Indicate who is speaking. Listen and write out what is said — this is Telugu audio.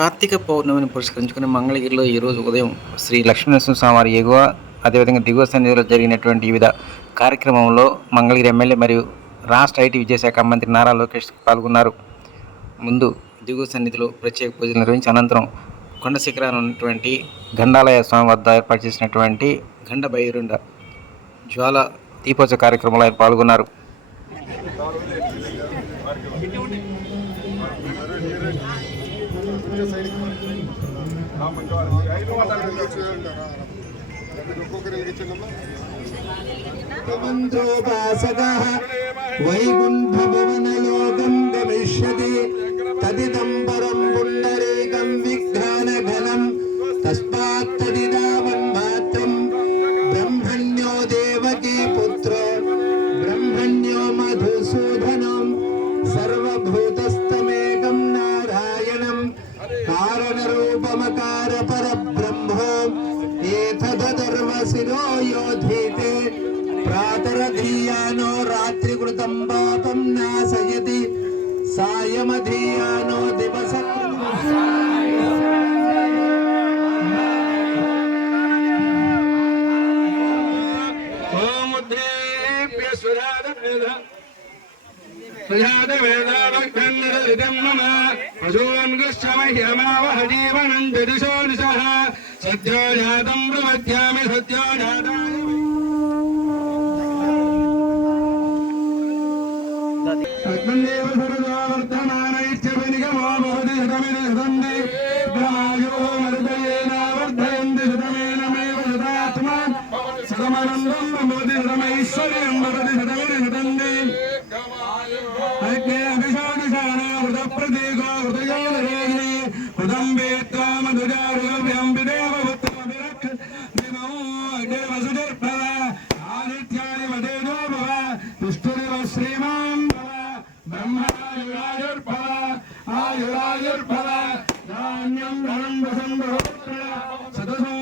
Speaker 1: కార్తీక పౌర్ణమిని పురస్కరించుకుని మంగళగిరిలో ఈరోజు ఉదయం శ్రీ లక్ష్మీనరసింహ వారి ఎగువ అదేవిధంగా దిగువ సన్నిధిలో జరిగినటువంటి వివిధ కార్యక్రమంలో మంగళగిరి ఎమ్మెల్యే మరియు రాష్ట్ర ఐటీ విద్యాశాఖ మంత్రి నారా లోకేష్ పాల్గొన్నారు. ముందు దిగువ సన్నిధిలో ప్రత్యేక పూజలు నిర్వహించి అనంతరం కొండ శిఖరాన ఉన్నటువంటి గండాలయ స్వామి వద్ద ఏర్పాటు చేసినటువంటి గండ బైరుండ జ్వాల దీపోత్సవ కార్యక్రమంలో ఆయన పాల్గొన్నారు.
Speaker 2: మంత్రోపాసకः వైకుంఠభవనలోకం గమిష్యతి తదిదం పరం పుండరీకం విఘ్నానఘనం తస్మాత్ ఏతదర్వశిరో యోధీతే ప్రాతరధీయానో రాత్రికృతం పాపం నాశయతి. సాయమధీయానో దివస
Speaker 3: సుజాతవేదావగ్ధన్నదిదం మమ పశూన్గశ్చమహ్యమావహ జీవనం దిశో దిశః సద్యో జాతం ప్రపద్యామి సద్యో జాతాయ శతమిది శతంది గ్రహాయో మరుదయేన శతమేనమేవ శతాత్మాన్ శతమనందం భవతి శతమైశ్వర్యం భవతి శతమిది శతంది అగ్నే ప్రతీకో తుష్టురివ శ్రీమాన్ బ్రహ్మయురాజుర్ఫల ఆయురాజుర్ఫల ధాన్యం ధనం వసంధ సదసం